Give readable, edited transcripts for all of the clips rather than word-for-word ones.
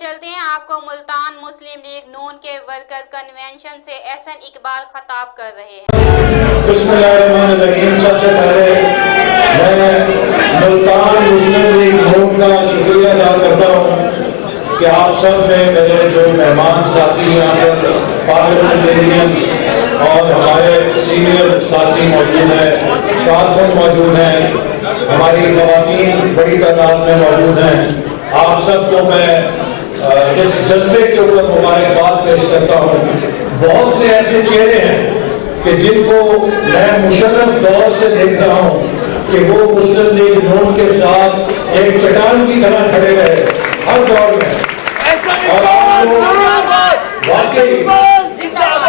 چلتے ہیں آپ کو ملتان مسلم لیگ نون کے ورکر کنونشن سے احسن اقبال خطاب کر رہے ہیں۔ بسم اللہ الرحمن الرحیم۔ سب سے پہلے میں ملتان مسلم لیگ نون کا شکریہ ادا کرتا ہوں کہ آپ سب نے میرے جو مہمان ساتھی یہاں پر پارلیمنٹیرینز اور ہمارے سینئر ساتھی موجود ہیں، کارکن موجود ہیں، ہماری خواتین بڑی تعداد میں موجود ہیں، آپ سب کو میں اس جذبے کے اوپر مبارکباد پیش کرتا ہوں۔ بہت سے ایسے چہرے ہیں کہ جن کو میں مشرف دور سے دیکھ رہا ہوں کہ وہ مسلم لیگ نون کے ساتھ ایک چٹان کی طرح کھڑے رہے ہر دور میں، اور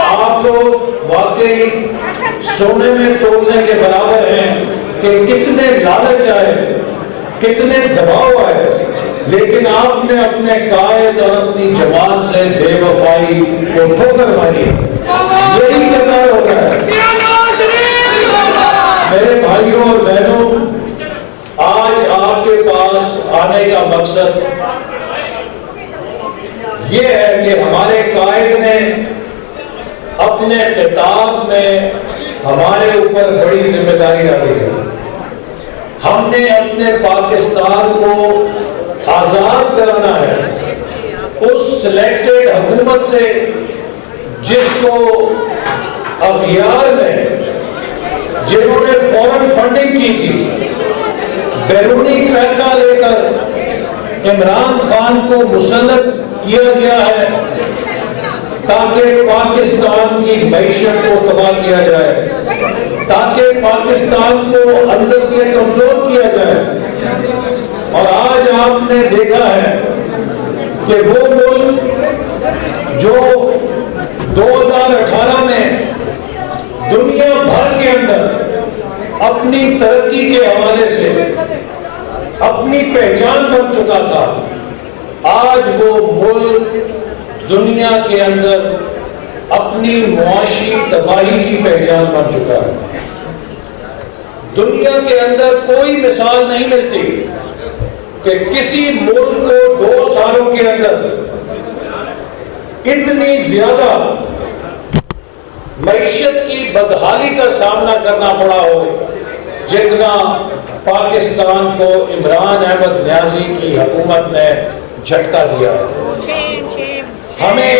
آپ لوگ واقعی سونے میں تولنے کے برابر ہیں کہ کتنے لالچ آئے، کتنے دباؤ آئے، لیکن آپ نے اپنے قائد اور اپنی جوان سے بے وفائی کو ٹھوکر ماری، یہی کردار ہوتا ہے۔ میرے بھائیوں اور بہنوں، آج آپ کے پاس آنے کا مقصد یہ ہے کہ ہمارے قائد نے اپنے خطاب میں ہمارے اوپر بڑی ذمہ داری ڈالی ہے۔ ہم نے اپنے پاکستان کو آزاد کرانا ہے اس سلیکٹڈ حکومت سے جس کو اغیار نے، جنہوں نے فورن فنڈنگ کی تھی، بیرونی پیسہ لے کر عمران خان کو مسلط کیا گیا ہے تاکہ پاکستان کی معیشت کو تباہ کیا جائے، تاکہ پاکستان کو اندر سے کمزور کیا جائے۔ اور آج آپ نے دیکھا ہے کہ وہ ملک جو 2018 میں دنیا بھر کے اندر اپنی ترقی کے حوالے سے اپنی پہچان بن چکا تھا، آج وہ ملک دنیا کے اندر اپنی معاشی تباہی کی پہچان بن چکا ہے۔ دنیا کے اندر کوئی مثال نہیں ملتی کہ کسی ملک کو 2 سالوں کے اندر اتنی زیادہ معیشت کی بدحالی کا سامنا کرنا پڑا ہو جتنا پاکستان کو عمران احمد نیازی کی حکومت نے جھٹکا دیا ہے۔ ہمیں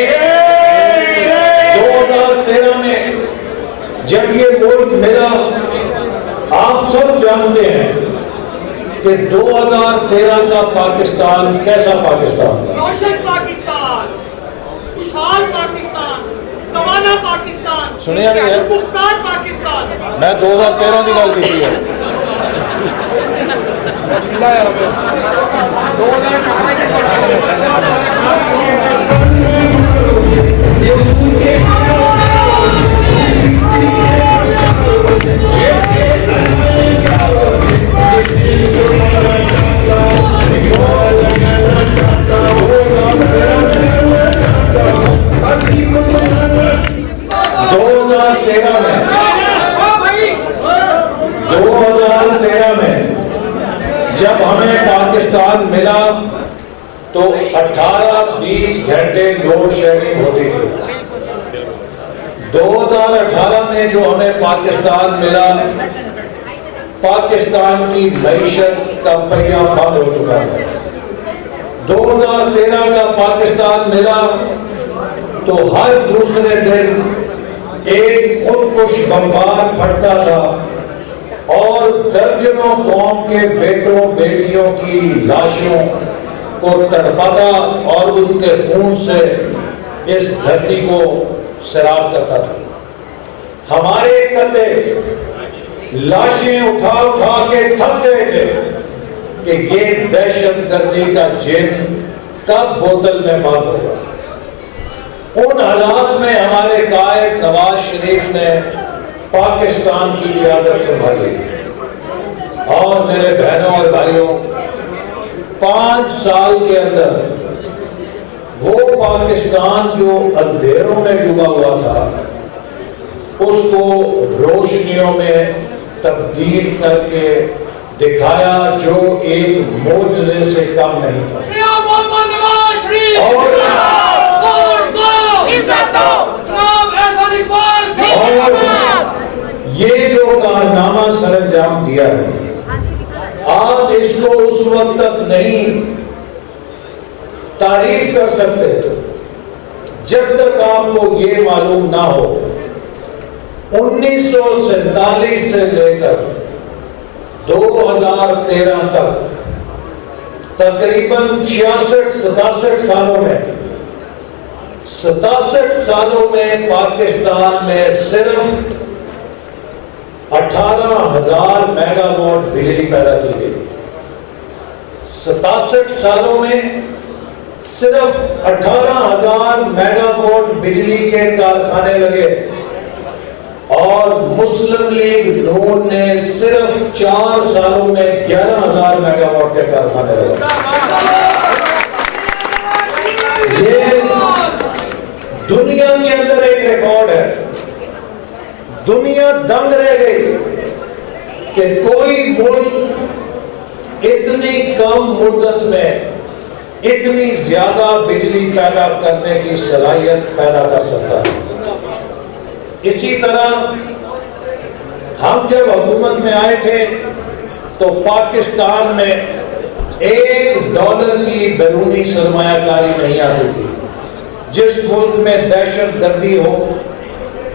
2013 میں جب یہ ملک ملا، آپ سب جانتے ہیں کہ 2013 کا پاکستان کیسا پاکستان، روشن پاکستان، خوشحال پاکستان، توانا پاکستان، سنیا نہیں ہے، مختار پاکستان۔ میں 2013 کی گل کی ہے۔ جب ہمیں پاکستان ملا تو 18-20 گھنٹے لوڈ شیڈنگ ہوتی تھی۔ 2018 میں جو ہمیں پاکستان ملا، پاکستان کی معیشت کا پہیہ بند ہو چکا ہے۔ 2013 کا پاکستان ملا تو ہر دوسرے دن ایک خودکش بمبار پھٹتا تھا اور درجنوں قوم کے بیٹوں بیٹیوں کی لاشوں کو تڑپاتا اور ان کے خون سے اس دھرتی کو سیراب کرتا تھا۔ ہمارے کندھے لاشیں اٹھا اٹھا کے تھک گئے تھے کہ یہ دہشت گردی کا جن کب بوتل میں بند ہوگا۔ ان حالات میں ہمارے قائد نواز شریف نے پاکستان کی قیادت سنبھالی، اور میرے بہنوں اور بھائیوں، 5 سال کے اندر وہ پاکستان جو اندھیروں میں ڈوبا ہوا تھا اس کو روشنیوں میں تبدیل کر کے دکھایا، جو ایک معجزے سے کم نہیں تھا۔ وقت تک نہیں تعریف کر سکتے جب تک آپ کو یہ معلوم نہ ہو 1947 سے لے کر 2013 تک تقریباً 66-67 سالوں میں 67 سالوں میں پاکستان میں صرف 18,000 میگا واٹ بجلی پیدا کی گئی. 67 سالوں میں صرف 18,000 میگا واٹ بجلی کے کارخانے لگے اور مسلم لیگ نون نے صرف 4 سالوں میں 11,000 میگا واٹ کے کارخانے لگے. یہ دنیا کے اندر ایک ریکارڈ ہے. دنیا دنگ رہ گئی کہ کوئی ملک اتنی کم مدت میں اتنی زیادہ بجلی پیدا کرنے کی صلاحیت پیدا کر سکتا ہے. اسی طرح ہم جب حکومت میں آئے تھے تو پاکستان میں $1 کی بیرونی سرمایہ کاری نہیں آتی تھی. جس ملک میں دہشت گردی ہو،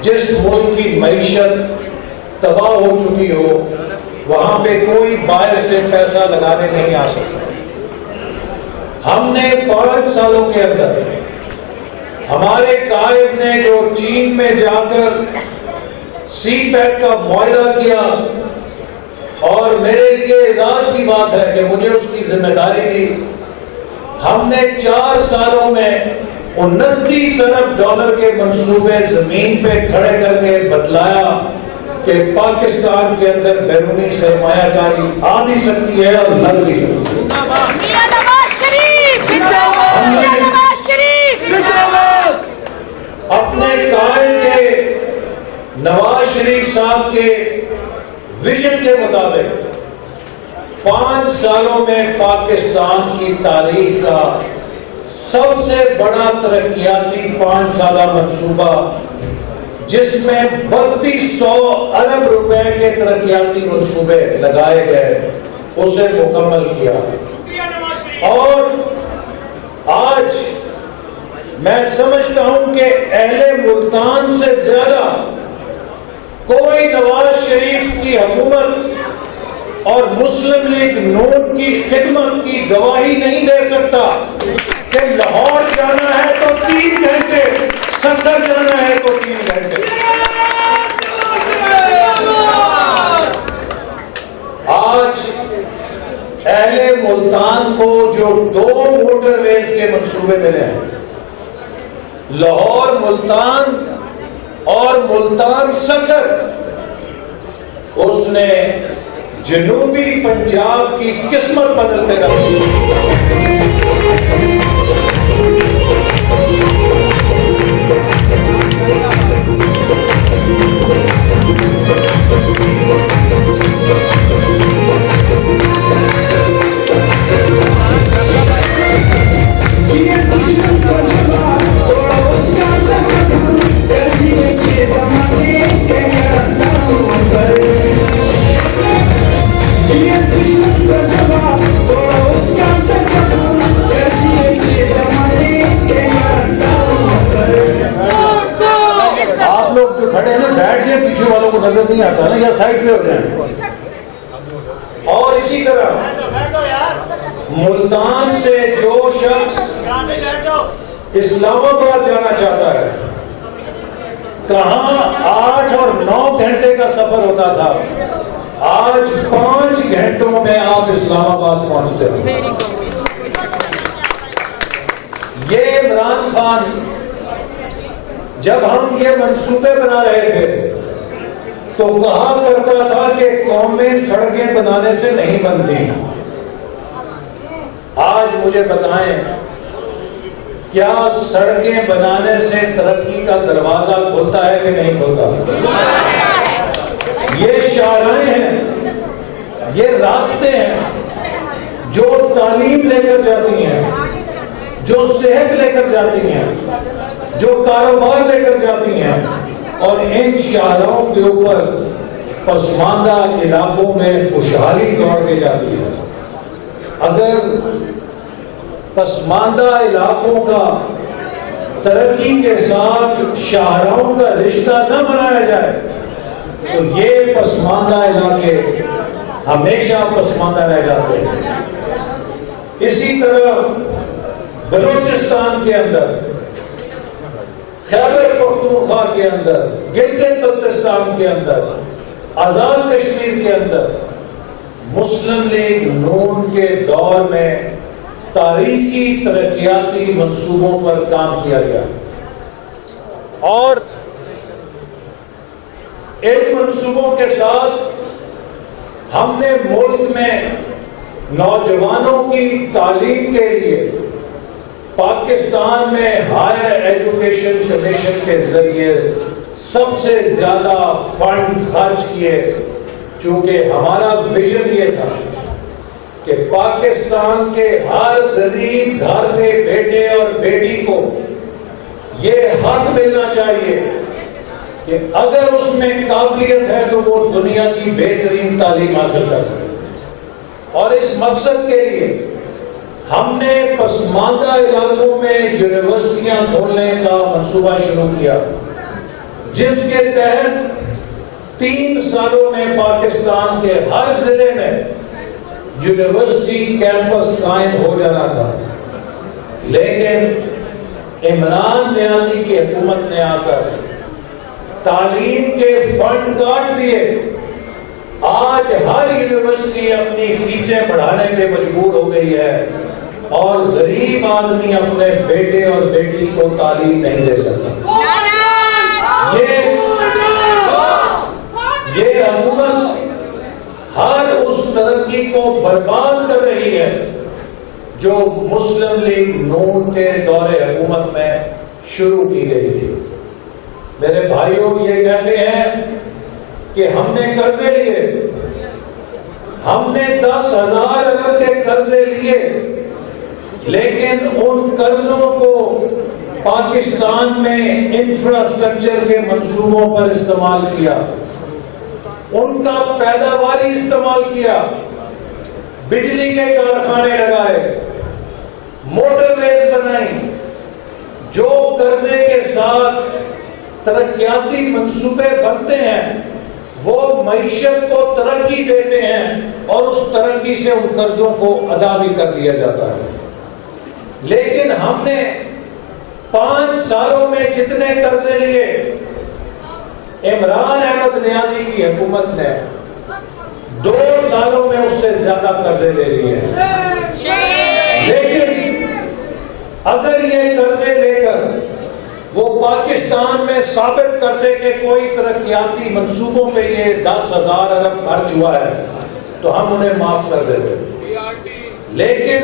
جس ملک کی معیشت تباہ ہو چکی ہو، وہاں پہ کوئی باہر سے پیسہ لگانے نہیں آ سکتا. ہم نے 5 سالوں کے اندر ہمارے قائد نے جو چین میں جا کر سی پیک کا معاہدہ کیا، اور میرے لیے اعزاز کی بات ہے کہ مجھے اس کی ذمہ داری دی. ہم نے 4 سالوں میں $29 ارب کے منصوبے زمین پہ کھڑے کر کے بتلایا کہ پاکستان کے اندر بیرونی سرمایہ کاری آ بھی سکتی ہے اور لگ بھی سکتی ہے. اپنے قائد کے نواز شریف صاحب کے ویژن کے مطابق 5 سالوں میں پاکستان کی تاریخ کا سب سے بڑا ترقیاتی 5 سالہ منصوبہ، جس میں 3200 ارب روپے کے ترقیاتی منصوبے لگائے گئے، اسے مکمل کیا. اور آج میں سمجھتا ہوں کہ اہل ملتان سے زیادہ کوئی نواز شریف کی حکومت اور مسلم لیگ نون کی خدمت کی گواہی نہیں دے سکتا کہ لاہور جانا ہے تو 3 گھنٹے، سفر جانا ہے تو 3 گھنٹے. آج اہل ملتان کو جو 2 موٹر ویز کے منصوبے ملے ہیں، لاہور ملتان اور ملتان سکر، اس نے جنوبی پنجاب کی قسمت بدلتے رکھ دی. نظر نہیں آتا نا، یا سائٹ پہ ہو جائیں. اور اسی طرح ملتان سے جو شخص اسلام آباد جانا چاہتا ہے، کہاں 8 اور 9 گھنٹے کا سفر ہوتا تھا، آج 5 گھنٹوں میں آپ اسلام آباد پہنچتے ہیں. یہ عمران خان جب ہم یہ منصوبے بنا رہے تھے تو کہا کرتا تھا کہ قومیں سڑکیں بنانے سے نہیں بنتی. آج مجھے بتائیں، کیا سڑکیں بنانے سے ترقی کا دروازہ کھلتا ہے کہ نہیں کھلتا؟ یہ شاہراہیں ہیں، یہ راستے ہیں جو تعلیم لے کر جاتی ہیں، جو صحت لے کر جاتی ہیں، جو کاروبار لے کر جاتی ہیں، اور ان شاہراہوں کے اوپر پسماندہ علاقوں میں خوشحالی دوڑ کے جاتی ہے. اگر پسماندہ علاقوں کا ترقی کے ساتھ شاہراہوں کا رشتہ نہ بنایا جائے تو یہ پسماندہ علاقے ہمیشہ پسماندہ رہ جاتے ہیں. اسی طرح بلوچستان کے اندر، خیبر پختونخوا کے اندر، گلگت بلتستان کے اندر، آزاد کشمیر کے اندر مسلم لیگ نون کے دور میں تاریخی ترقیاتی منصوبوں پر کام کیا گیا، اور ان منصوبوں کے ساتھ ہم نے ملک میں نوجوانوں کی تعلیم کے لیے پاکستان میں ہائر ایجوکیشن کمیشن کے ذریعے سب سے زیادہ فنڈ خرچ کیے، چونکہ ہمارا ویژن یہ تھا کہ پاکستان کے ہر غریب گھر کے بیٹے اور بیٹی کو یہ حق ملنا چاہیے کہ اگر اس میں قابلیت ہے تو وہ دنیا کی بہترین تعلیم حاصل کر سکے. اور اس مقصد کے لیے ہم نے پسماندہ علاقوں میں یونیورسٹیاں کھولنے کا منصوبہ شروع کیا، جس کے تحت 3 سالوں میں پاکستان کے ہر ضلع میں یونیورسٹی کیمپس قائم ہو جانا تھا. لیکن عمران نیازی کی حکومت نے آ کر تعلیم کے فنڈ کاٹ دیے. آج ہر یونیورسٹی اپنی فیسیں بڑھانے پہ مجبور ہو گئی ہے اور غریب آدمی اپنے بیٹے اور بیٹی کو تعلیم نہیں دے سکتا. یہ حکومت ہر اس ترقی کو برباد کر رہی ہے جو مسلم لیگ نون کے دور حکومت میں شروع کی گئی تھی. میرے بھائیوں یہ کہتے ہیں کہ ہم نے قرضے لیے، ہم نے 10,000 ارب کے قرضے لیے، لیکن ان قرضوں کو پاکستان میں انفراسٹرکچر کے منصوبوں پر استعمال کیا، ان کا پیداواری استعمال کیا، بجلی کے کارخانے لگائے، موٹر ویز بنائی. جو قرضے کے ساتھ ترقیاتی منصوبے بنتے ہیں وہ معیشت کو ترقی دیتے ہیں اور اس ترقی سے ان قرضوں کو ادا بھی کر دیا جاتا ہے. لیکن ہم نے 5 سالوں میں جتنے قرضے لیے، عمران احمد نیازی کی حکومت نے 2 سالوں میں اس سے زیادہ قرضے لے لیے ہیں. لیکن اگر یہ قرضے لے کر وہ پاکستان میں ثابت کرتے کہ کوئی ترقیاتی منصوبوں پہ یہ 10,000 ارب خرچ ہوا ہے تو ہم انہیں معاف کر دیتے. لیکن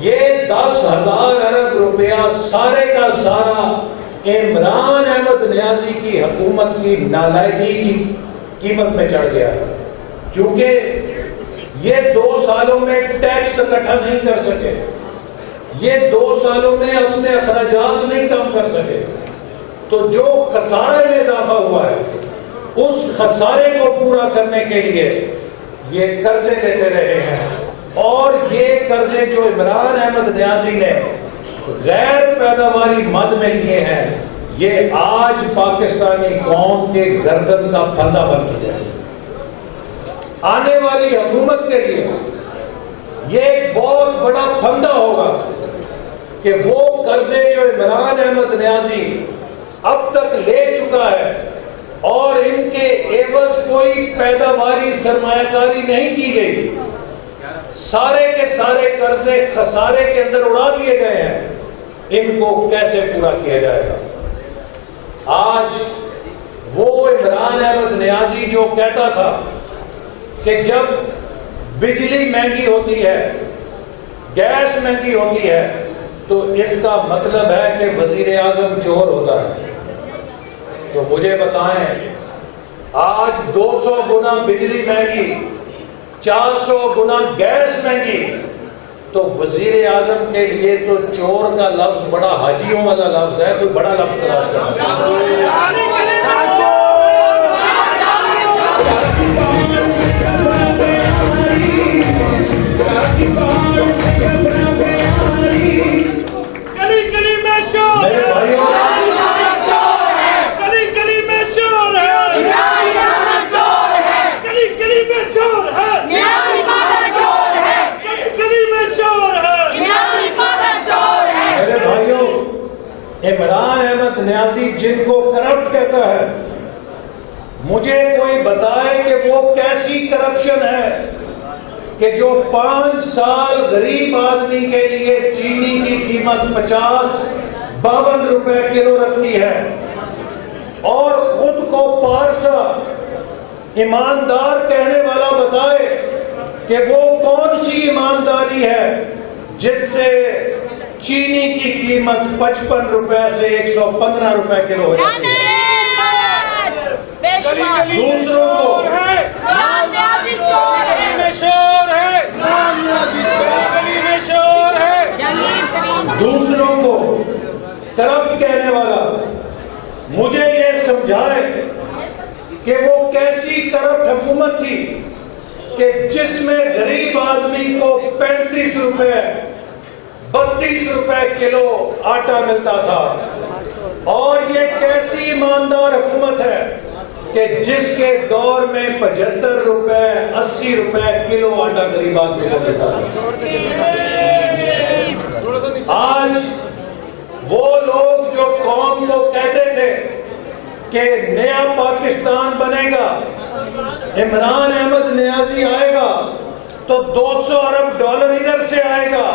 یہ 10,000 ارب روپیہ سارے کا سارا عمران احمد نیازی کی حکومت کی نالائقی کی قیمت میں چڑھ گیا، چونکہ یہ 2 سالوں میں ٹیکس اکٹھا نہیں کر سکے، یہ 2 سالوں میں اپنے اخراجات نہیں کم کر سکے. تو جو خسارے میں اضافہ ہوا ہے اس خسارے کو پورا کرنے کے لیے یہ قرضے لیتے رہے ہیں. اور یہ قرضے جو عمران احمد نیازی نے غیر پیداواری مد میں لیے ہیں یہ آج پاکستانی قوم کے گردن کا پھندا بن چکے ہیں. آنے والی حکومت کے لیے یہ ایک بہت بڑا پھندا ہوگا کہ وہ قرضے جو عمران احمد نیازی اب تک لے چکا ہے اور ان کے عوض کوئی پیداواری سرمایہ کاری نہیں کی گئی، سارے کے سارے قرضے خسارے کے اندر اڑا دیے گئے ہیں، ان کو کیسے پورا کیا جائے گا؟ آج وہ عمران احمد نیازی جو کہتا تھا کہ جب بجلی مہنگی ہوتی ہے، گیس مہنگی ہوتی ہے تو اس کا مطلب ہے کہ وزیر اعظم چور ہوتا ہے. تو مجھے بتائیں، آج 200 گنا بجلی مہنگی، 400 گنا گیس مہنگی، تو وزیر اعظم کے لیے تو چور کا لفظ بڑا حاجیوں والا لفظ ہے، کوئی بڑا لفظ تلاش کرنا. عمران احمد نیازی جن کو کرپٹ کہتا ہے، مجھے کوئی بتائے کہ وہ کیسی کرپشن ہے کہ جو 5 سال غریب آدمی کے لیے چینی کی قیمت 52 روپے کلو رکھتی ہے، اور خود کو پارسا ایماندار کہنے والا بتائے کہ وہ کون سی ایمانداری ہے جس سے چینی کی قیمت 55 روپے سے 115 روپے کلو ہو جاتی ہے۔ دوسروں کو دوسروں کو کرپٹ کہنے والا مجھے یہ سمجھائے کہ وہ کیسی کرپٹ حکومت تھی کہ جس میں غریب آدمی کو 35 روپے 32 روپے کلو آٹا ملتا تھا، اور یہ کیسی ایماندار حکومت ہے کہ جس کے دور میں 75 روپے 80 روپے کلو آٹا غریب آدمی کو ملتا تھا۔ آج وہ لوگ جو قوم کو کہتے تھے کہ نیا پاکستان بنے گا، عمران احمد نیازی آئے گا تو 200 ارب ڈالر ادھر سے آئے گا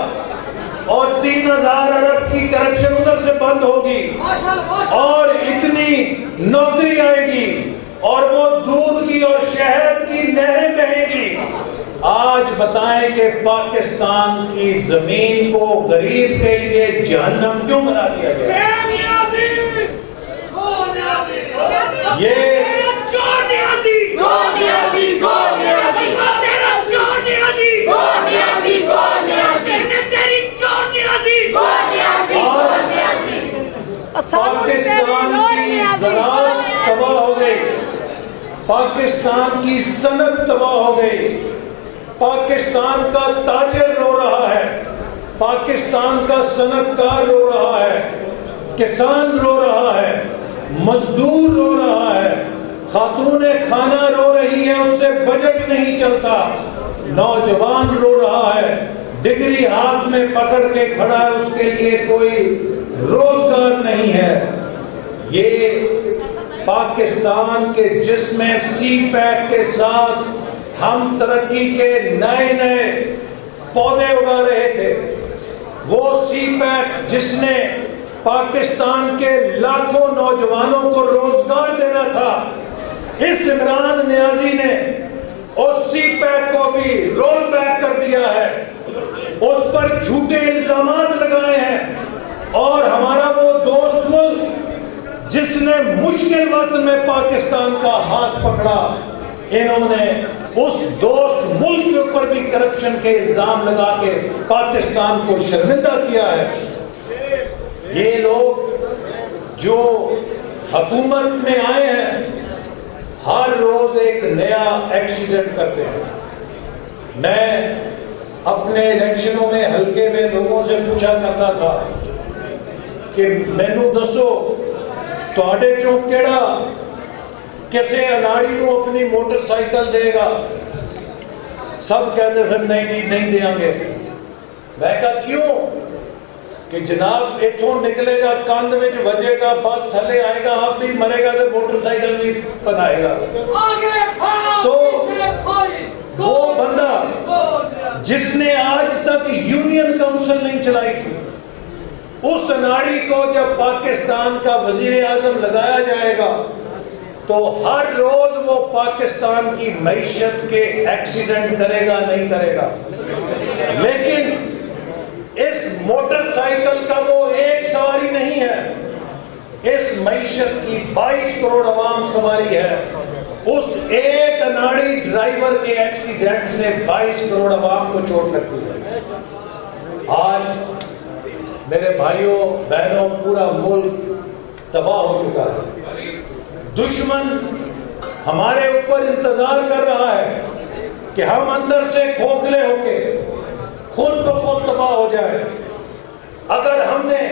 اور 3000 ارب کی کرپشن ادھر سے بند ہوگی اور اتنی نوکری آئے گی اور وہ دودھ کی اور شہد کی نہریں بہیں گی۔ آج بتائیں کہ پاکستان کی زمین کو غریب کے لیے جہنم کیوں بنا دیا گیا؟ پاکستان کی زراعت تباہ ہو گئی، پاکستان کی صنعت تباہ ہو گئی، پاکستان کا تاجر رو رہا ہے، پاکستان کا صنعت کار رو رہا ہے، کسان رو رہا ہے، مزدور رو رہا ہے، خاتون خانہ رو رہی ہے، اس سے بجٹ نہیں چلتا، نوجوان رو رہا ہے، ڈگری ہاتھ میں پکڑ کے کھڑا ہے، اس کے لیے کوئی روزگار نہیں ہے۔ یہ پاکستان کے جس میں سی پیک کے ساتھ ہم ترقی کے نئے پودے اگا رہے تھے، وہ سی پیک جس نے پاکستان کے لاکھوں نوجوانوں کو روزگار دینا تھا، اس عمران نیازی نے اس سی پیک کو بھی رول بیک کر دیا ہے، اس پر جھوٹے الزامات لگائے ہیں، اور ہمارا وہ دوست ملک جس نے مشکل وقت میں پاکستان کا ہاتھ پکڑا، انہوں نے اس دوست ملک کے اوپر بھی کرپشن کے الزام لگا کے پاکستان کو شرمندہ کیا ہے۔ یہ لوگ جو حکومت میں آئے ہیں ہر روز ایک نیا ایکسیڈنٹ کرتے ہیں۔ میں اپنے الیکشنوں میں حلقے میں لوگوں سے پوچھا کرتا تھا کہ مینو دسو تواڈے چوں کیڑا کسے اناڑی کو اپنی موٹر سائیکل دے گا؟ سب کہتے سن نہیں جی نہیں دیاں گے۔ میں کہا کیوں؟ کہ جناب اتھوں نکلے گا، کاندھ وچ وجے گا، بس تھلے آئے گا، آپ بھی مرے گا تو موٹر سائیکل بھی بنائے گا۔ تو وہ بندہ جس نے آج تک یونین کاؤنسل نہیں چلائی تھی، اس اناڑی کو جب پاکستان کا وزیر اعظم لگایا جائے گا تو ہر روز وہ پاکستان کی معیشت کے ایکسیڈنٹ کرے گا نہیں کرے گا، لیکن اس موٹر سائیکل کا وہ ایک سواری نہیں ہے، اس معیشت کی 22 کروڑ عوام سواری ہے۔ اس ایک اناڑی ڈرائیور کے ایکسیڈنٹ سے 22 کروڑ عوام کو چوٹ لگتی ہے۔ آج میرے بھائیوں بہنوں پورا ملک تباہ ہو چکا ہے، دشمن ہمارے اوپر انتظار کر رہا ہے کہ ہم اندر سے کھوکھلے ہو کے خود بخود تباہ ہو جائے۔ اگر ہم نے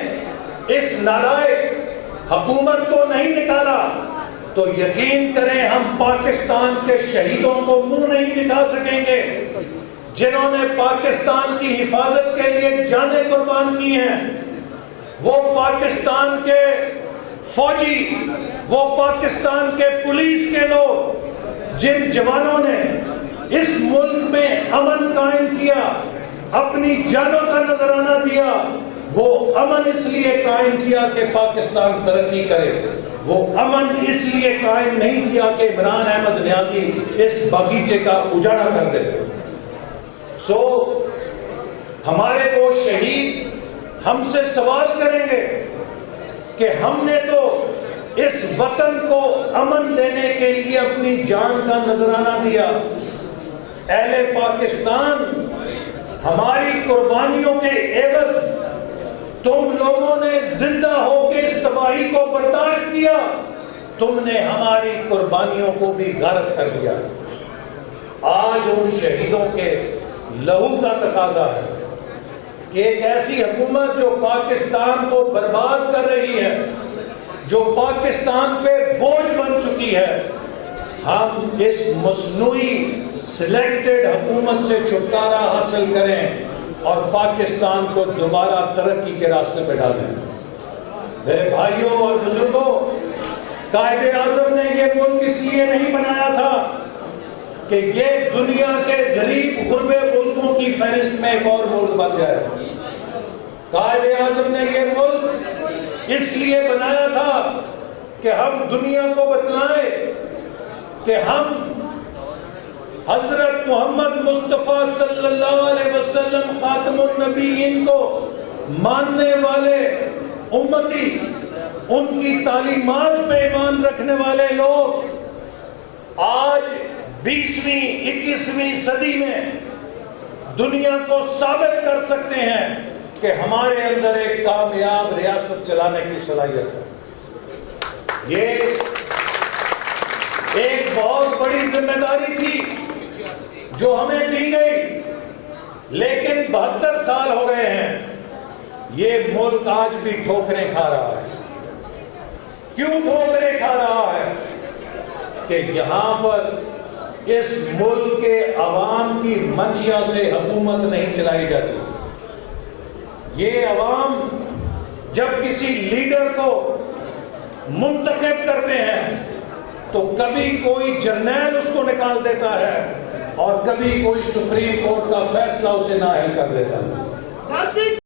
اس نالائق حکومت کو نہیں نکالا تو یقین کریں ہم پاکستان کے شہیدوں کو منہ نہیں دکھا سکیں گے، جنہوں نے پاکستان کی حفاظت کے لیے جانیں قربان کی ہیں۔ وہ پاکستان کے فوجی، وہ پاکستان کے پولیس کے لوگ جن جوانوں نے اس ملک میں امن قائم کیا، اپنی جانوں کا نذرانہ دیا، وہ امن اس لیے قائم کیا کہ پاکستان ترقی کرے، وہ امن اس لیے قائم نہیں کیا کہ عمران احمد نیازی اس باغیچے کا اجاڑا کر دے۔ سو ہمارے وہ شہید ہم سے سوال کریں گے کہ ہم نے تو اس وطن کو امن دینے کے لیے اپنی جان کا نذرانہ دیا، اہل پاکستان ہماری قربانیوں کے عوض تم لوگوں نے زندہ ہو کے اس تباہی کو برداشت کیا، تم نے ہماری قربانیوں کو بھی غارت کر دیا۔ آج ان شہیدوں کے لہو کا تقاضا ہے کہ ایک ایسی حکومت جو پاکستان کو برباد کر رہی ہے، جو پاکستان پہ بوجھ بن چکی ہے، ہم اس مصنوعی سلیکٹڈ حکومت سے چھٹکارا حاصل کریں اور پاکستان کو دوبارہ ترقی کے راستے پہ ڈالیں۔ میرے بھائیوں اور بزرگوں، قائد اعظم نے یہ ملک اس لیے نہیں بنایا تھا کہ یہ دنیا کے غریب غربے ملکوں کی فہرست میں ایک اور ملک بن جائے۔ قائد اعظم نے یہ ملک اس لیے بنایا تھا کہ ہم دنیا کو بتلائیں کہ ہم حضرت محمد مصطفیٰ صلی اللہ علیہ وسلم خاتم النبیین کو ماننے والے امتی، ان کی تعلیمات پہ ایمان رکھنے والے لوگ آج 20ویں 21ویں صدی میں دنیا کو ثابت کر سکتے ہیں کہ ہمارے اندر ایک کامیاب ریاست چلانے کی صلاحیت ہے۔ یہ ایک بہت بڑی ذمہ داری تھی جو ہمیں دی گئی، لیکن 72 سال ہو گئے ہیں، یہ ملک آج بھی ٹھوکریں کھا رہا ہے۔ کیوں ٹھوکریں کھا رہا ہے؟ کہ یہاں پر اس ملک کے عوام کی منشا سے حکومت نہیں چلائی جاتی۔ یہ عوام جب کسی لیڈر کو منتخب کرتے ہیں تو کبھی کوئی جرنیل اس کو نکال دیتا ہے اور کبھی کوئی سپریم کورٹ کا فیصلہ اسے نااہل کر دیتا ہے۔